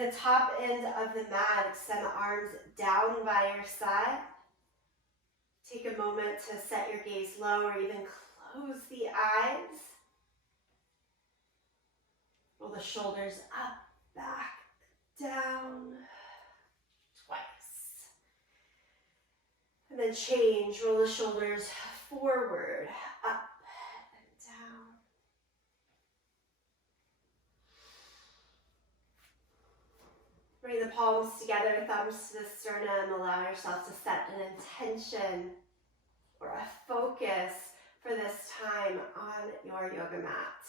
the top end of the mat, extend the arms down by your side. Take a moment to set your gaze low or even close the eyes. Roll the shoulders up, back, down, twice. And then change, roll the shoulders forward, up, and down. Bring the palms together, thumbs to the sternum. Allow yourself to set an intention or a focus for this time on your yoga mat.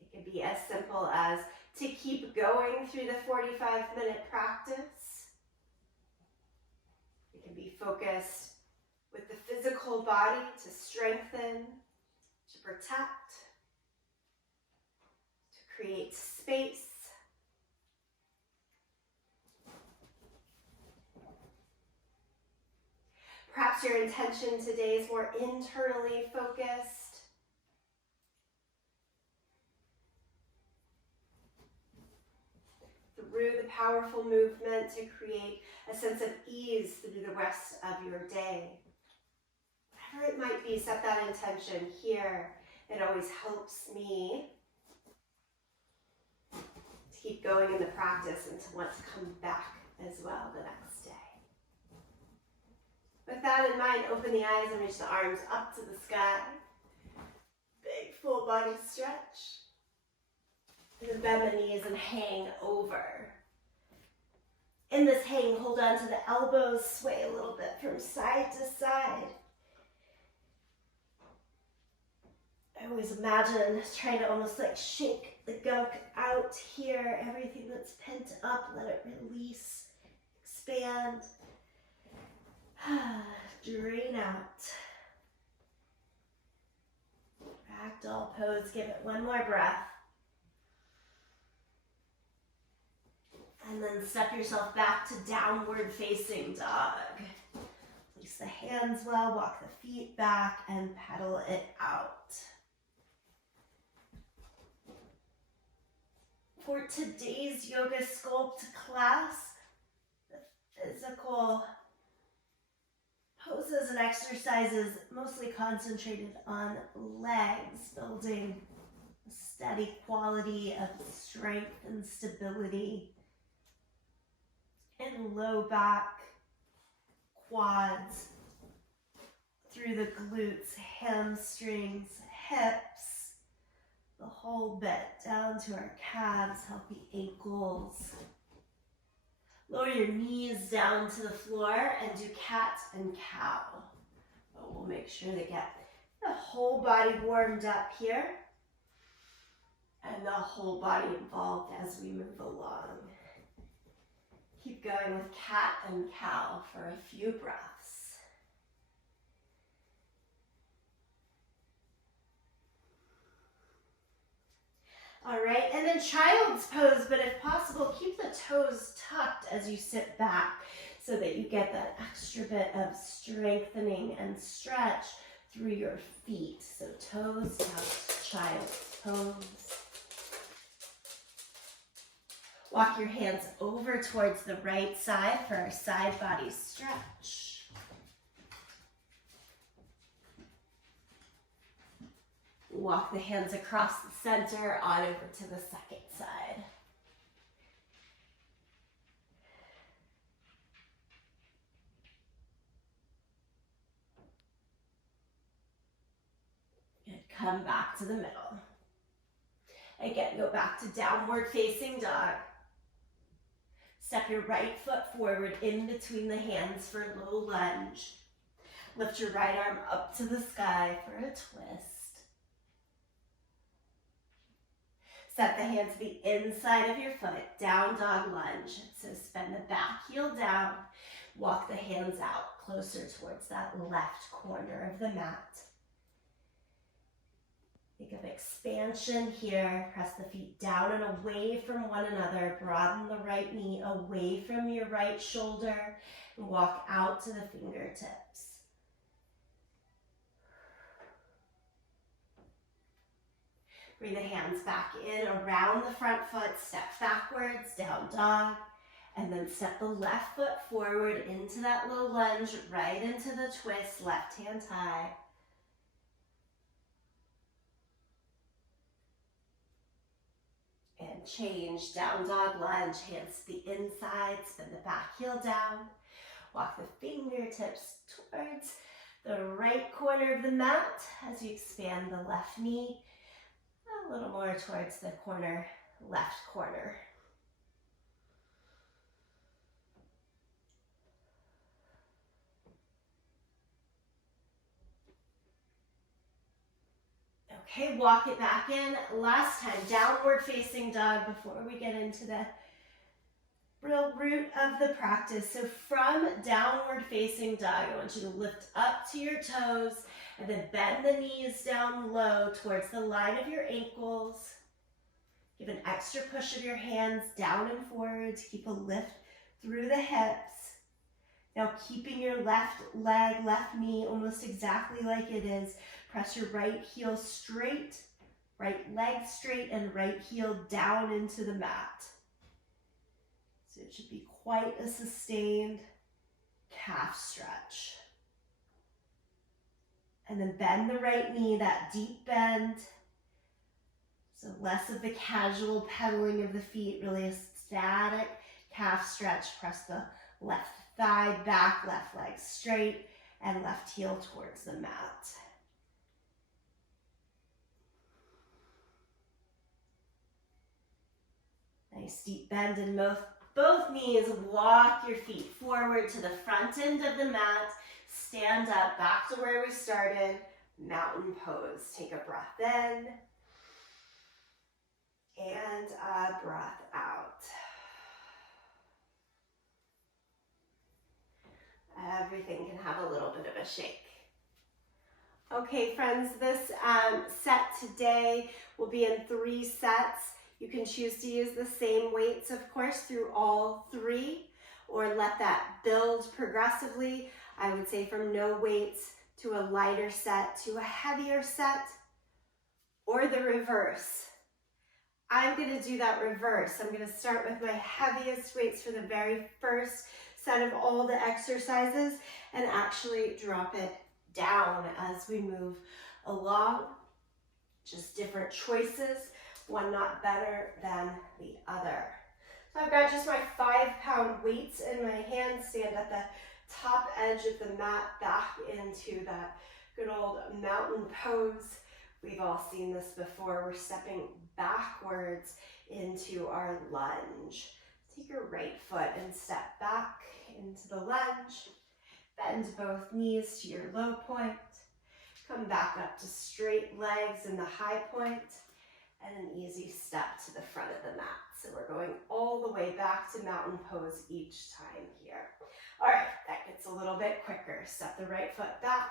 It can be as simple as to keep going through the 45-minute practice. It can be focused with the physical body to strengthen, to protect, create space. Perhaps your intention today is more internally focused. Through the powerful movement to create a sense of ease through the rest of your day. Whatever it might be, set that intention here. It always helps me keep going in the practice and to want to come back as well the next day. With that in mind, open the eyes and reach the arms up to the sky. Big full body stretch. And then bend the knees and hang over. In this hang, hold on to the elbows, sway a little bit from side to side. I always imagine trying to almost like shake the gunk out here. Everything that's pent up, let it release, expand, drain out. Ragdoll pose, give it one more breath. And then step yourself back to downward facing dog. Place the hands well, walk the feet back, and pedal it out. For today's yoga sculpt class, the physical poses and exercises mostly concentrated on legs, building a steady quality of strength and stability in low back, quads, through the glutes, hamstrings, hips, the whole bit down to our calves, healthy ankles. Lower your knees down to the floor and do cat and cow. But we'll make sure to get the whole body warmed up here and the whole body involved as we move along. Keep going with cat and cow for a few breaths. All right, and then child's pose, but if possible, keep the toes tucked as you sit back so that you get that extra bit of strengthening and stretch through your feet. So toes tucked, child's pose. Walk your hands over towards the right side for our side body stretch. Walk the hands across the center on over to the second side. And come back to the middle. Again, go back to downward facing dog. Step your right foot forward in between the hands for a little lunge. Lift your right arm up to the sky for a twist. Set the hand to the inside of your foot, down dog lunge. So spin the back heel down, walk the hands out closer towards that left corner of the mat. Think of expansion here. Press the feet down and away from one another. Broaden the right knee away from your right shoulder and walk out to the fingertips. Bring the hands back in around the front foot, step backwards, down dog, and then step the left foot forward into that low lunge, right into the twist, left hand high. And change, down dog lunge, hands to the inside, spin the back heel down. Walk the fingertips towards the right corner of the mat as you expand the left knee a little more towards the corner, left corner. Okay, walk it back in. Last time, downward facing dog before we get into the real root of the practice. So from downward facing dog, I want you to lift up to your toes and then bend the knees down low towards the line of your ankles. Give an extra push of your hands down and forward to keep a lift through the hips. Now keeping your left leg, left knee almost exactly like it is. Press your right heel straight, right leg straight, and right heel down into the mat. So it should be quite a sustained calf stretch. And then bend the right knee, that deep bend. So less of the casual pedaling of the feet, really a static calf stretch. Press the left thigh back, left leg straight, and left heel towards the mat. Nice deep bend in both knees. Walk your feet forward to the front end of the mat. Stand up, back to where we started. Mountain pose. Take a breath in. And a breath out. Everything can have a little bit of a shake. Okay, friends, this set today will be in 3 sets. You can choose to use the same weights, of course, through all 3, or let that build progressively. I would say from no weights to a lighter set to a heavier set, or the reverse. I'm going to do that reverse. I'm going to start with my heaviest weights for the very first set of all the exercises and actually drop it down as we move along. Just different choices, one not better than the other. So I've got just my 5-pound weights in my hands, stand at the top edge of the mat, back into that good old mountain pose. We've all seen this before. We're stepping backwards into our lunge. Take your right foot and step back into the lunge. Bend both knees to your low point. Come back up to straight legs in the high point, and an easy step to the front of the mat. So we're going all the way back to mountain pose each time here. All right, that gets a little bit quicker. Step the right foot back,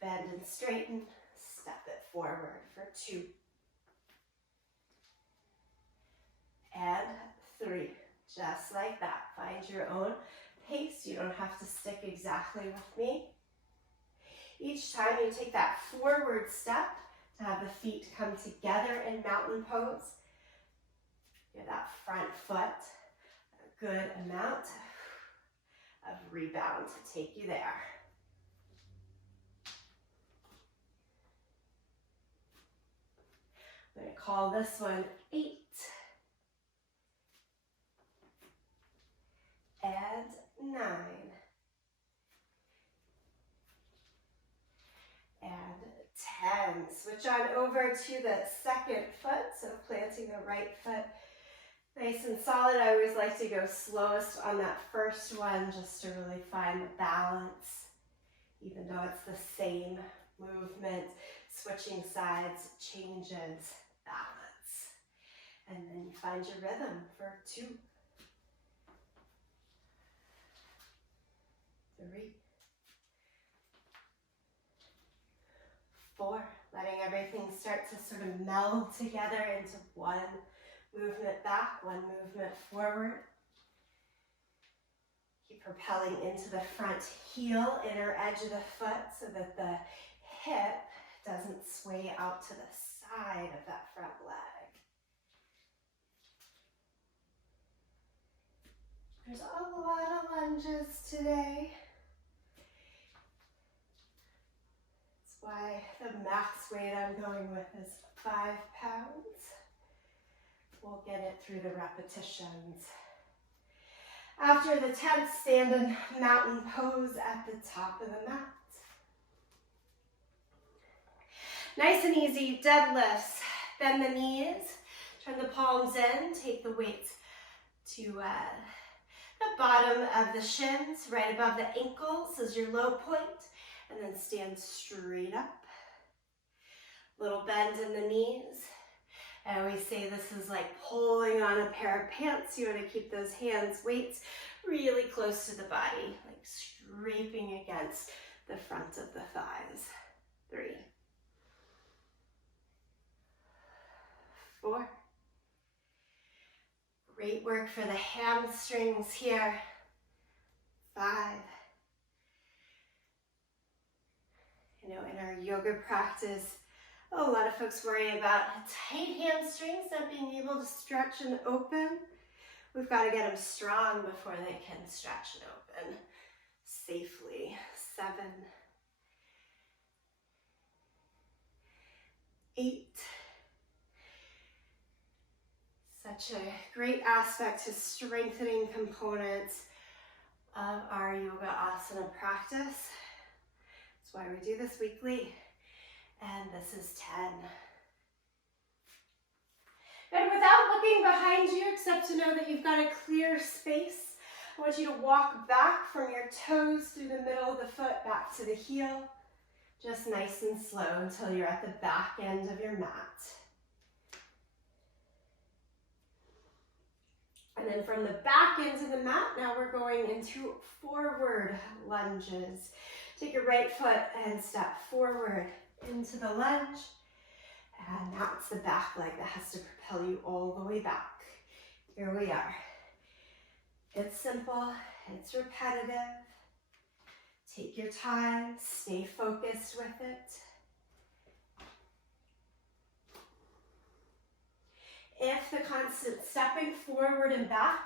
bend and straighten, step it forward for 2. And 3, just like that. Find your own pace. You don't have to stick exactly with me. Each time you take that forward step to have the feet come together in mountain pose. Get that front foot, a good amount of rebound to take you there. I'm going to call this one 8. And 9. And 10. Switch on over to the second foot, so planting the right foot nice and solid. I always like to go slowest on that first one just to really find the balance, even though it's the same movement. Switching sides changes balance. And then you find your rhythm for 2, 3, 4, letting everything start to sort of meld together into one movement back, one movement forward. Keep propelling into the front heel, inner edge of the foot, so that the hip doesn't sway out to the side of that front leg. There's a lot of lunges today. That's why the max weight I'm going with is 5 pounds. We'll get it through the repetitions. After the 10th, stand in mountain pose at the top of the mat. Nice and easy deadlifts. Bend the knees, turn the palms in, take the weights to the bottom of the shins, right above the ankles is your low point, and then stand straight up. Little bend in the knees. I always say this is like pulling on a pair of pants. You want to keep those hands, weights, really close to the body, like scraping against the front of the thighs. 3, 4. Great work for the hamstrings here. 5. You know, in our yoga practice, a lot of folks worry about tight hamstrings, not being able to stretch and open. We've got to get them strong before they can stretch and open safely. 7, 8. Such a great aspect to strengthening components of our yoga asana practice. That's why we do this weekly. And this is 10. And without looking behind you, except to know that you've got a clear space, I want you to walk back from your toes through the middle of the foot, back to the heel, just nice and slow until you're at the back end of your mat. And then from the back end of the mat, now we're going into forward lunges. Take your right foot and step forward into the lunge. And now it's the back leg that has to propel you all the way back. Here we are. It's simple, it's repetitive. Take your time, stay focused with it. If the constant stepping forward and back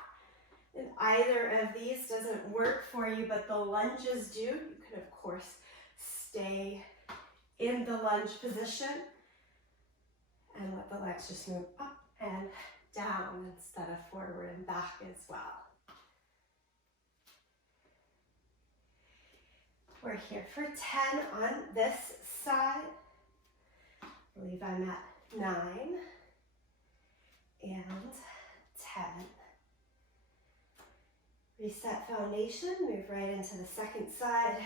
in either of these doesn't work for you, but the lunges do, you can of course stay in the lunge position and let the legs just move up and down instead of forward and back as well. We're here for 10 on this side. I believe I'm at 9 and 10. Reset foundation, move right into the second side.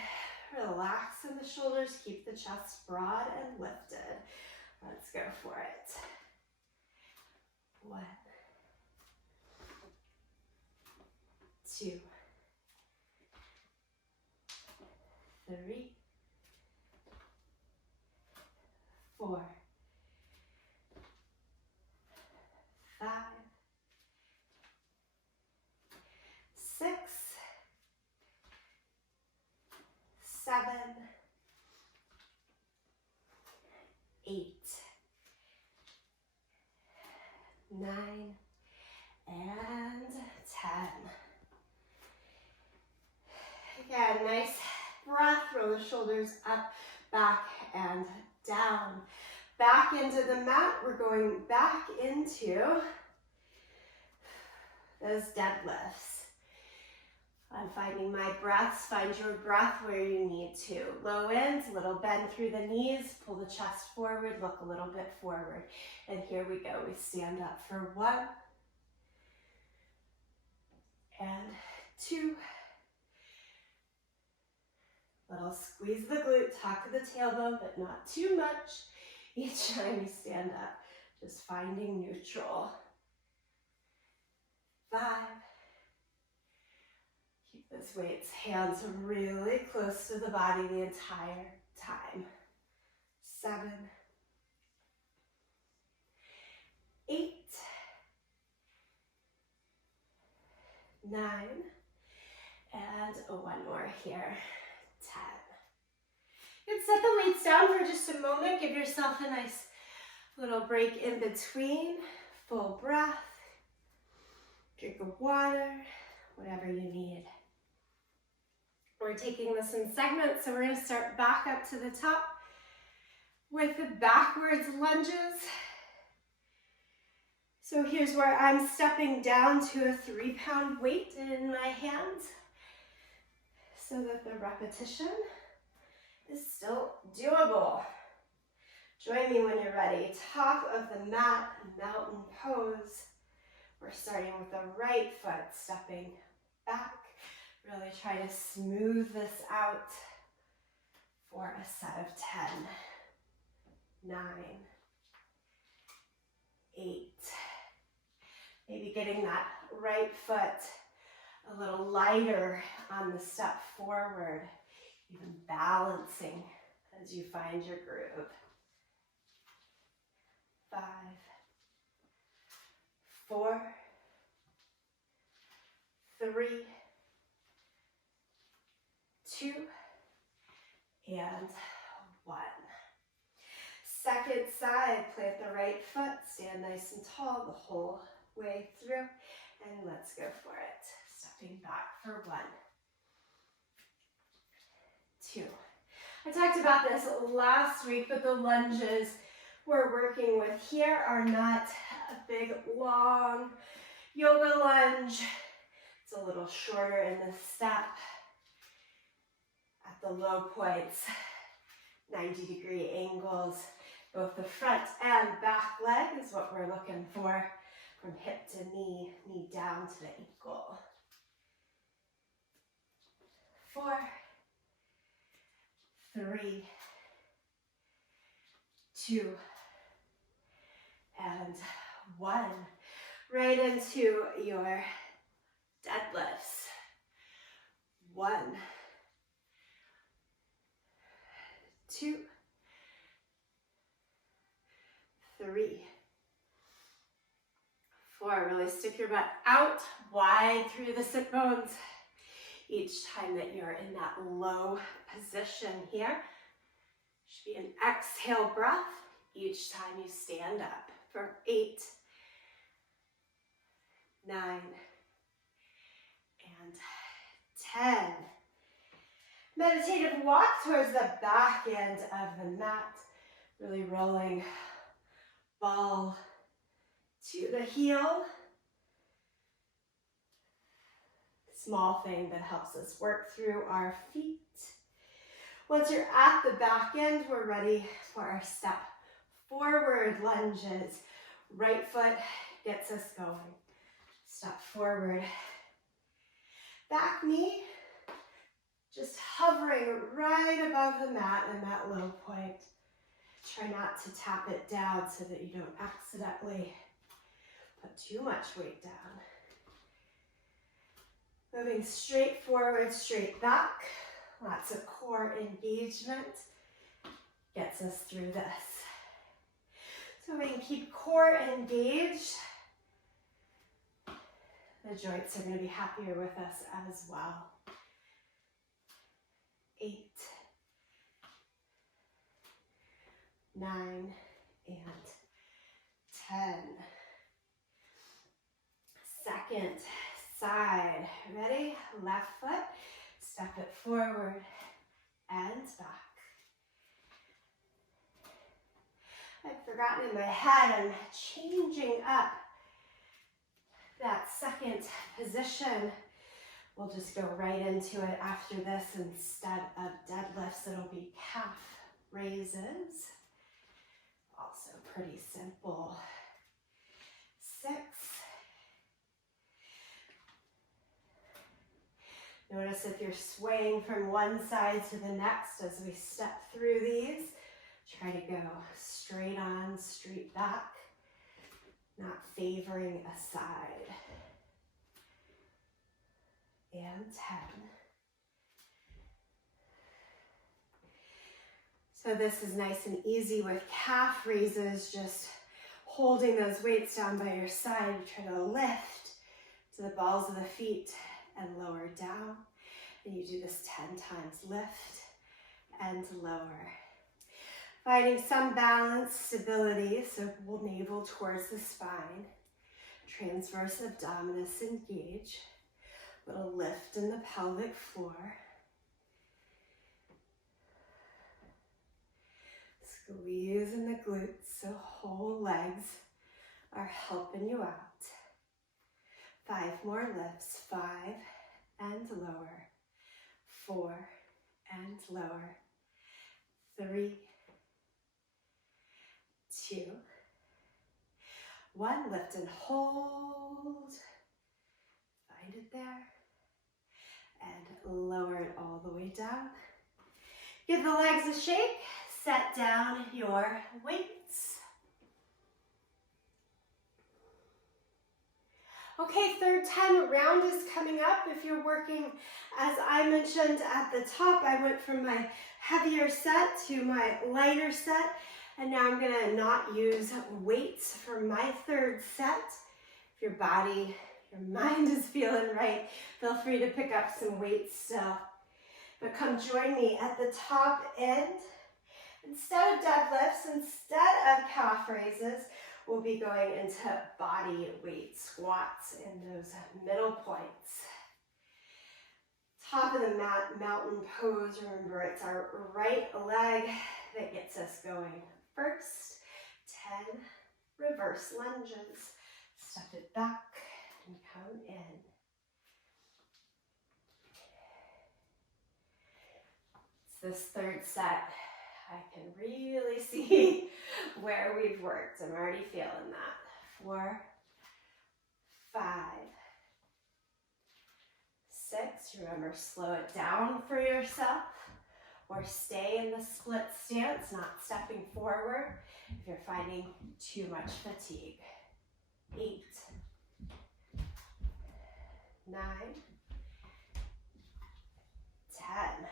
Relax in the shoulders, keep the chest broad and lifted. Let's go for it. 1, 2, 3, 4, 5, 6, 7, 8, 9, and 10. Again, nice breath. Roll the shoulders up, back, and down. Back into the mat. We're going back into those deadlifts. I'm finding my breaths. Find your breath where you need to. Low ends, little bend through the knees. Pull the chest forward. Look a little bit forward. And here we go. We stand up for 1 and 2. Little squeeze the glute, tuck the tailbone, but not too much. Each time you stand up, just finding neutral. 5. Keep those weights, hands really close to the body the entire time. 7, 8, 9, and 1 more here. 10. Good set the weights down for just a moment. Give yourself a nice little break in between. Full breath. Drink of water, whatever you need. We're taking this in segments, so we're going to start back up to the top with the backwards lunges. So here's where I'm stepping down to a 3-pound weight in my hands so that the repetition is still doable. Join me when you're ready. Top of the mat, mountain pose. We're starting with the right foot, stepping back. Really try to smooth this out for a set of 10, 9, 8. Maybe getting that right foot a little lighter on the step forward, even balancing as you find your groove. 5, 4, 3, 2, and 1. Second side, plant the right foot, stand nice and tall the whole way through, and let's go for it. Stepping back for 1, 2. I talked about this last week, but the lunges we're working with here are not a big, long yoga lunge. It's a little shorter in the step. At the low points, 90-degree angles. Both the front and back leg is what we're looking for, from hip to knee, knee down to the ankle. 4, 3, 2, and 1. Right into your deadlifts. 1, 2, 3, 4. Really stick your butt out wide through the sit bones each time that you're in that low position here. Should be an exhale breath each time you stand up for 8, 9, and 10. Meditative walk towards the back end of the mat, really rolling ball to the heel. Small thing that helps us work through our feet. Once you're at the back end, we're ready for our step forward lunges. Right foot gets us going. Step forward. Back knee just hovering right above the mat in that low point. Try not to tap it down so that you don't accidentally put too much weight down. Moving straight forward, straight back. Lots of core engagement gets us through this. So we can keep core engaged. The joints are going to be happier with us as well. 8, 9, and 10. Second side. Ready? Left foot. Step it forward and back. I've forgotten in my head, I'm changing up that second position. We'll just go right into it after this. Instead of deadlifts, it'll be calf raises. Also pretty simple. 6. Notice if you're swaying from one side to the next as we step through these. Try to go straight on, straight back, not favoring a side. And 10. So this is nice and easy with calf raises, just holding those weights down by your side. Try to lift to the balls of the feet and lower down. And you do this 10 times. Lift and lower. Finding some balance, stability, so navel towards the spine. Transverse abdominis engage. Little lift in the pelvic floor. Squeeze in the glutes so whole legs are helping you out. 5 more lifts. 5 and lower. 4 and lower. 3, 2, 1. Lift and hold. Find it there. And lower it all the way down. Give the legs a shake. Set down your weights. Okay, third time round is coming up. If you're working, as I mentioned at the top, I went from my heavier set to my lighter set, and now I'm gonna not use weights for my third set. If your body, your mind is feeling right, feel free to pick up some weights still. But come join me at the top end. Instead of deadlifts, instead of calf raises, we'll be going into body weight squats in those middle points. Top of the mat, mountain pose. Remember, it's our right leg that gets us going first. 10 reverse lunges. Step it back and come in. It's this third set. I can really see where we've worked. I'm already feeling that. 4, 5, 6. Remember, slow it down for yourself or stay in the split stance, not stepping forward if you're finding too much fatigue. 8, 9, 10.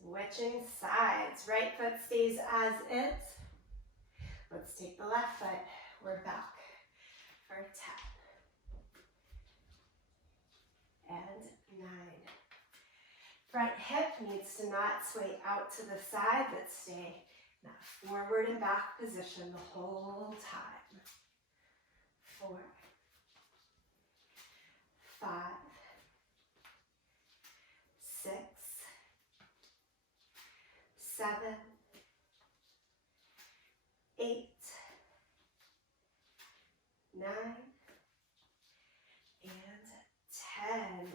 Switching sides. Right foot stays as is. Let's take the left foot. We're back for 10. And 9. Front hip needs to not sway out to the side, but stay in that forward and back position the whole time. 4, 5, 6, 7, 8, 9, and 10.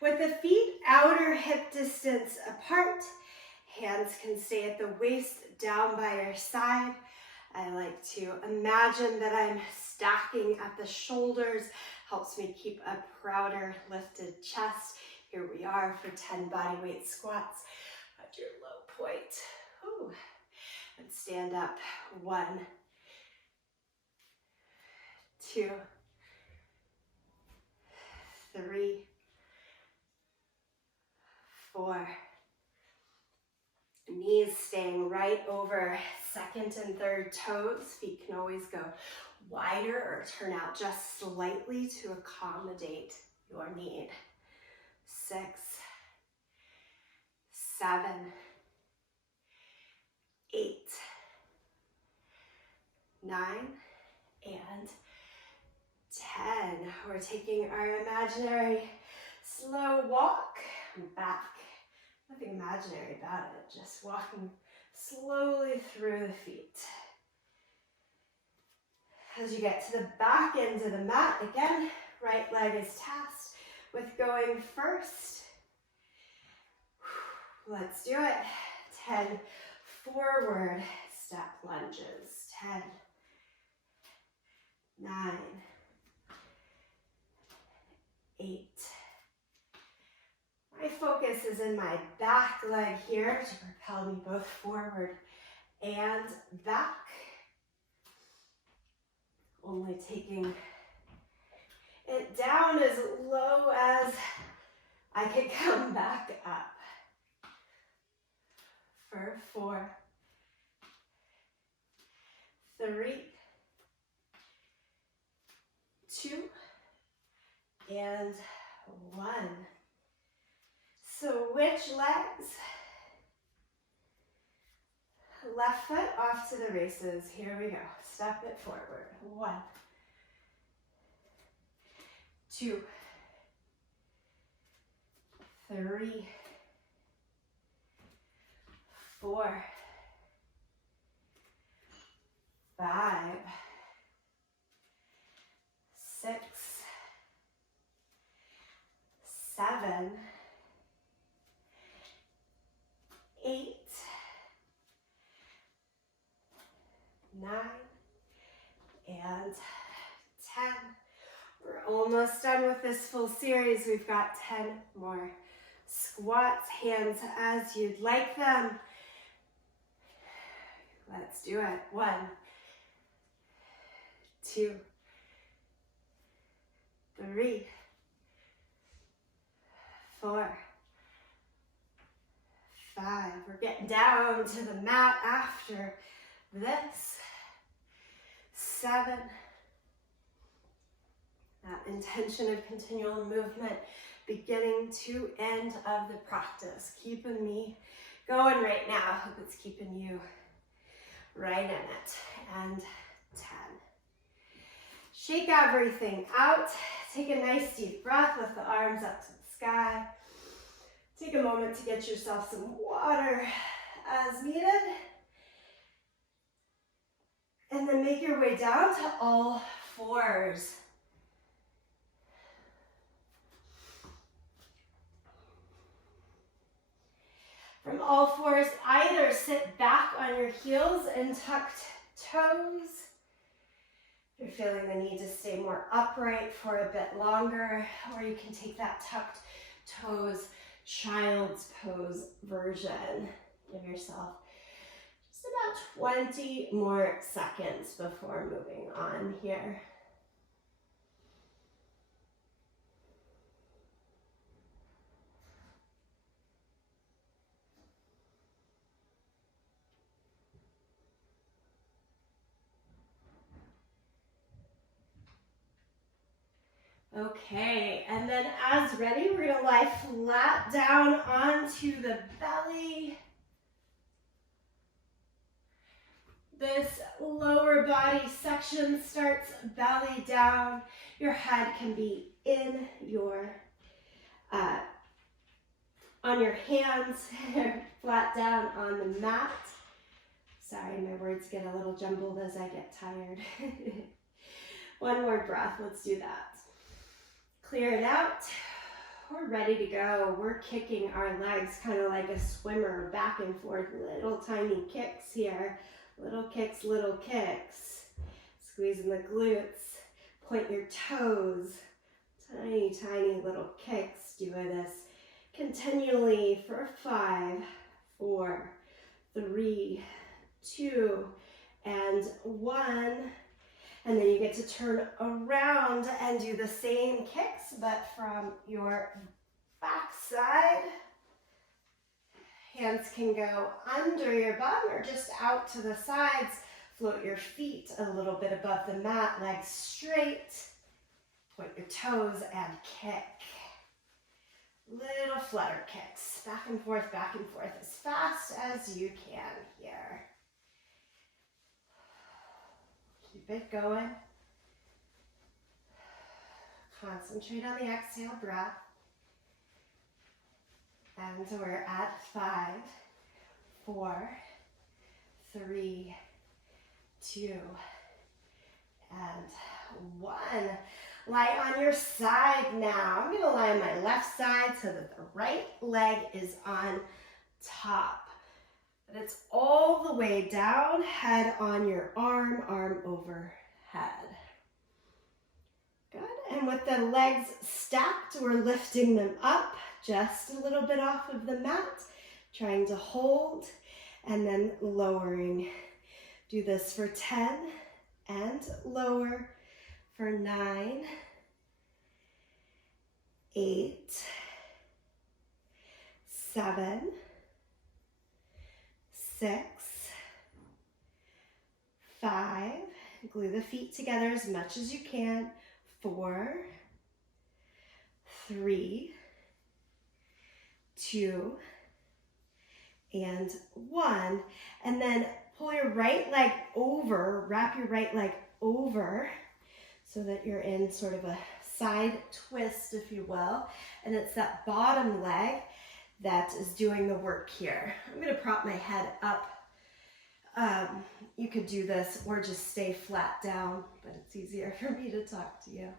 With the feet outer hip distance apart, hands can stay at the waist, down by your side. I like to imagine that I'm stacking at the shoulders, helps me keep a prouder lifted chest. Here we are for 10 body weight squats at your low point. Ooh. And stand up. 1, 2, 3, 4. Knees staying right over second and third toes. Feet can always go wider or turn out just slightly to accommodate your need. 6, 7, 8, 9, and 10. We're taking our imaginary slow walk back. Nothing imaginary about it, just walking slowly through the feet. As you get to the back end of the mat, again, right leg is tasked with going first. Let's do it. 10 forward step lunges. 10, 9, 8. My focus is in my back leg here to propel me both forward and back. Only taking it down as low as I can come back up. For 4, 3, 2, and 1. Switch legs. Left foot off to the races. Here we go. Step it forward. 1, 2, 3, 4, 5, 6, 7, 8, 9, and 10. We're almost done with this full series. We've got 10 more squats, hands as you'd like them. Let's do it. 1, 2, 3, 4, 5. We're getting down to the mat after this. 7. That intention of continual movement, beginning to end of the practice, keeping me going right now. Hope it's keeping you right in it. And 10. Shake everything out. Take a nice deep breath. Lift the arms up to the sky. Take a moment to get yourself some water as needed. And then make your way down to all fours. From all fours, either sit back on your heels and tucked toes. If you're feeling the need to stay more upright for a bit longer, or you can take that tucked toes, child's pose version. Give yourself just about 20 more seconds before moving on here. Okay, and then as ready, we're gonna lie flat down onto the belly. This lower body section starts belly down. Your head can be in your, on your hands, flat down on the mat. Sorry, my words get a little jumbled as I get tired. One more breath, let's do that. Clear it out. We're ready to go. We're kicking our legs kind of like a swimmer, back and forth, little tiny kicks here. Little kicks, little kicks. Squeezing the glutes. Point your toes. Tiny, tiny little kicks. Do this continually for 5, 4, 3, 2, and 1. And then you get to turn around and do the same kicks, but from your backside. Hands can go under your bum or just out to the sides. Float your feet a little bit above the mat, legs straight. Point your toes and kick. Little flutter kicks, back and forth as fast as you can here. Keep it going. Concentrate on the exhale breath. And we're at 5, 4, 3, 2, and 1. Lie on your side now. I'm going to lie on my left side so that the right leg is on top. But it's all the way down, head on your arm, arm overhead. Good. And with the legs stacked, we're lifting them up just a little bit off of the mat, trying to hold and then lowering. Do this for 10 and lower for 9, 8, 7, 6, 5, glue the feet together as much as you can, 4, 3, 2, and 1. And then pull your right leg over, wrap your right leg over so that you're in sort of a side twist, if you will. And it's that bottom leg that is doing the work here. I'm going to prop my head up. You could do this or just stay flat down, but it's easier for me to talk to you.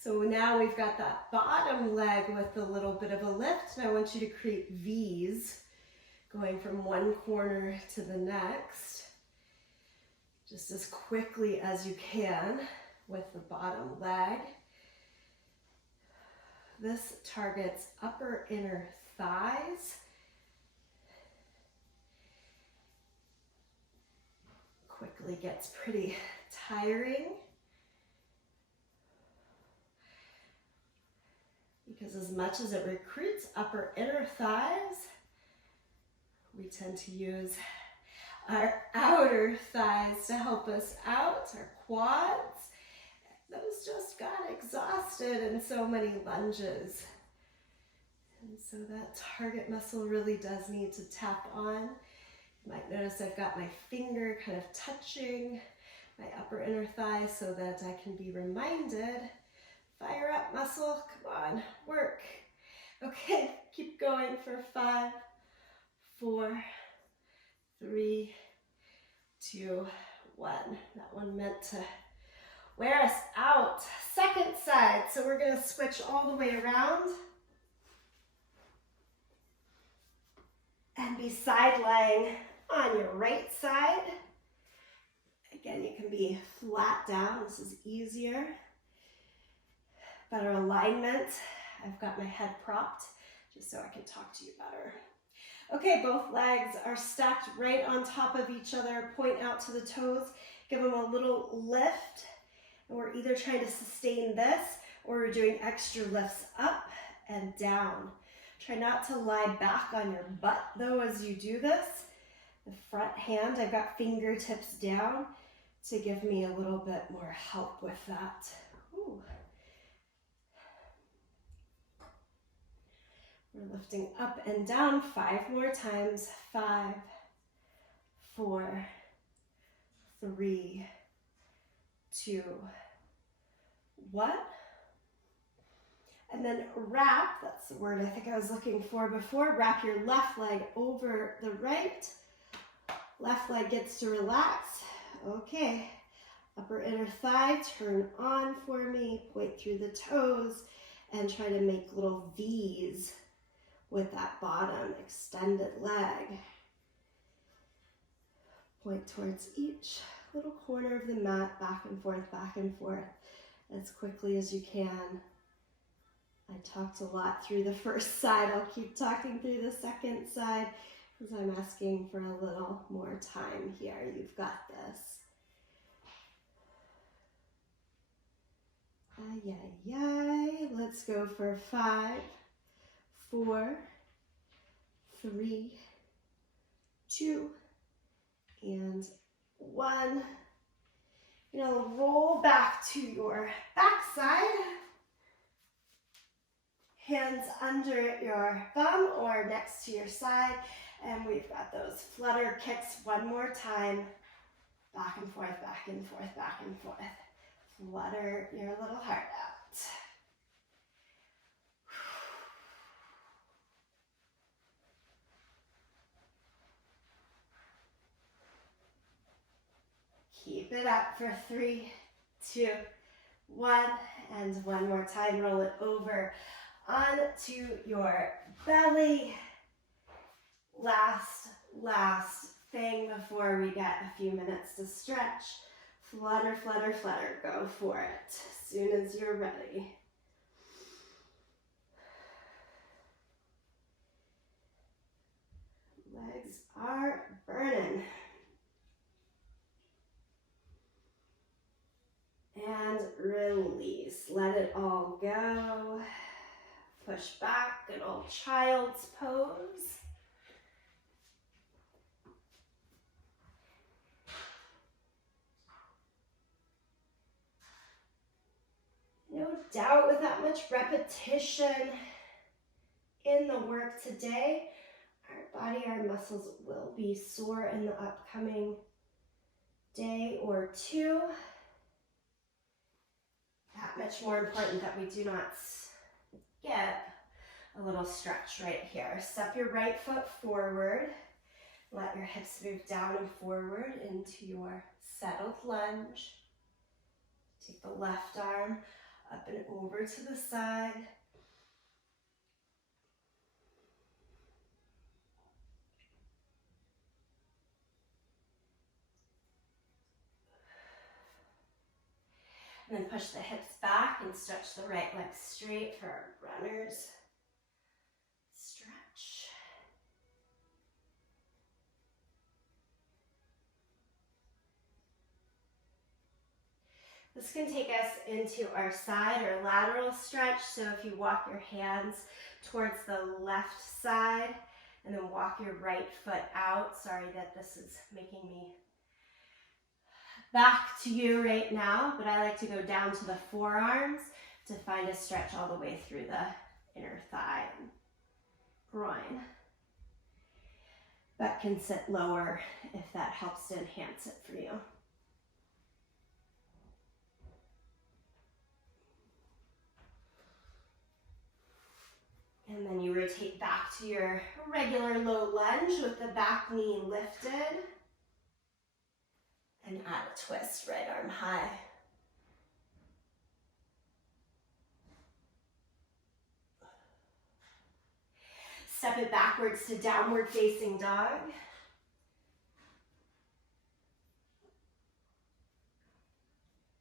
So now we've got that bottom leg with a little bit of a lift, and I want you to create V's going from one corner to the next, just as quickly as you can with the bottom leg. This targets upper inner thighs. Quickly gets pretty tiring because as much as it recruits upper inner thighs, we tend to use our outer thighs to help us out, our quads. Those just got exhausted in so many lunges. And so that target muscle really does need to tap on. You might notice I've got my finger kind of touching my upper inner thigh so that I can be reminded, fire up muscle, come on, work. Okay, keep going for 5, 4, 3, 2, 1. That one meant to wear us out. Second side, so we're gonna switch all the way around and be side lying on your right side. Again, you can be flat down, this is easier. Better alignment. I've got my head propped just so I can talk to you better. Okay, both legs are stacked right on top of each other. Point out to the toes, give them a little lift. And we're either trying to sustain this or we're doing extra lifts up and down. Try not to lie back on your butt though as you do this. The front hand, I've got fingertips down to give me a little bit more help with that. Ooh. We're lifting up and down 5 more times. 5, 4, 3, 2, 1. And then wrap, that's the word I think I was looking for before. Wrap your left leg over the right. Left leg gets to relax. Okay. Upper inner thigh, turn on for me. Point through the toes and try to make little V's with that bottom extended leg. Point towards each little corner of the mat, back and forth as quickly as you can. I talked a lot through the first side. I'll keep talking through the second side because I'm asking for a little more time here. You've got this. Ay, ay, ay. Let's go for 5, 4, 3, 2, and 1. You know, roll back to your backside. Hands under your bum or next to your side. And we've got those flutter kicks one more time. Back and forth, back and forth, back and forth. Flutter your little heart out. Keep it up for 3, 2, 1. And one more time, roll it over onto your belly. Last thing before we get a few minutes to stretch. Flutter, flutter, flutter. Go for it as soon as you're ready. Legs are burning. And release. Let it all go. Push back, good old child's pose. No doubt with that much repetition in the work today, our body, our muscles will be sore in the upcoming day or two. That much more important that we do not skip a little stretch right here. Step your right foot forward. Let your hips move down and forward into your settled lunge. Take the left arm up and over to the side. And then push the hips back and stretch the right leg straight for our runner's stretch. This can take us into our side or lateral stretch. So if you walk your hands towards the left side and then walk your right foot out. Sorry that this is making me back to you right now, but I like to go down to the forearms to find a stretch all the way through the inner thigh and groin. That can sit lower if that helps to enhance it for you. And then you rotate back to your regular low lunge with the back knee lifted. And add a twist, right arm high. Step it backwards to downward facing dog.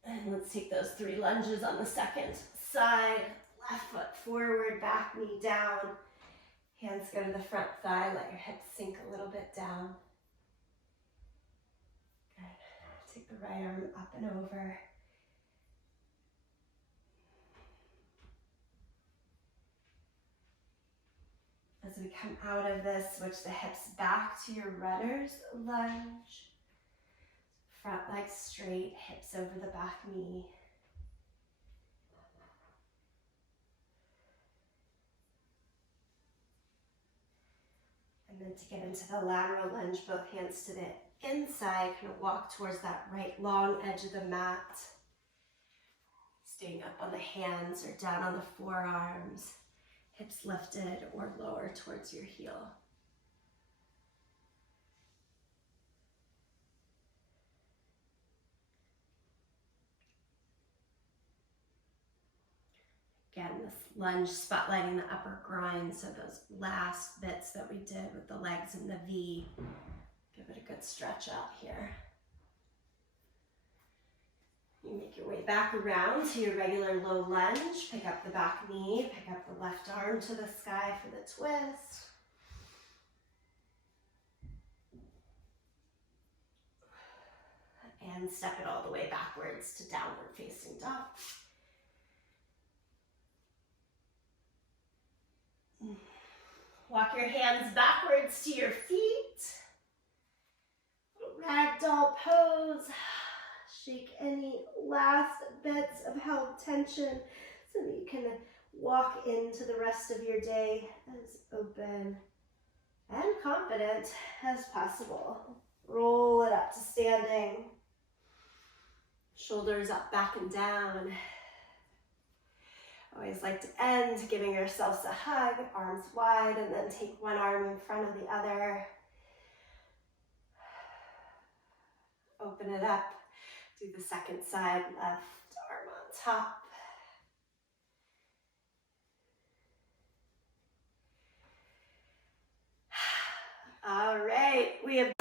And let's take those 3 lunges on the second side. Left foot forward, back knee down. Hands go to the front thigh, let your hips sink a little bit down. Good. Take the right arm up and over. As we come out of this, switch the hips back to your runner's lunge. Front leg straight, hips over the back knee. And then to get into the lateral lunge, both hands to the inside, kind of walk towards that right long edge of the mat. Staying up on the hands or down on the forearms, hips lifted or lower towards your heel. Again, this lunge spotlighting the upper groin, so those last bits that we did with the legs in the V, give it a good stretch out here. You make your way back around to your regular low lunge, pick up the back knee, pick up the left arm to the sky for the twist. And step it all the way backwards to downward facing dog. Walk your hands backwards to your feet. Ragdoll pose. Shake any last bits of held tension so that you can walk into the rest of your day as open and confident as possible. Roll it up to standing. Shoulders up, back and down. Always like to end giving yourselves a hug, arms wide, and then take one arm in front of the other. Open it up. Do the second side, left arm on top. All right, we have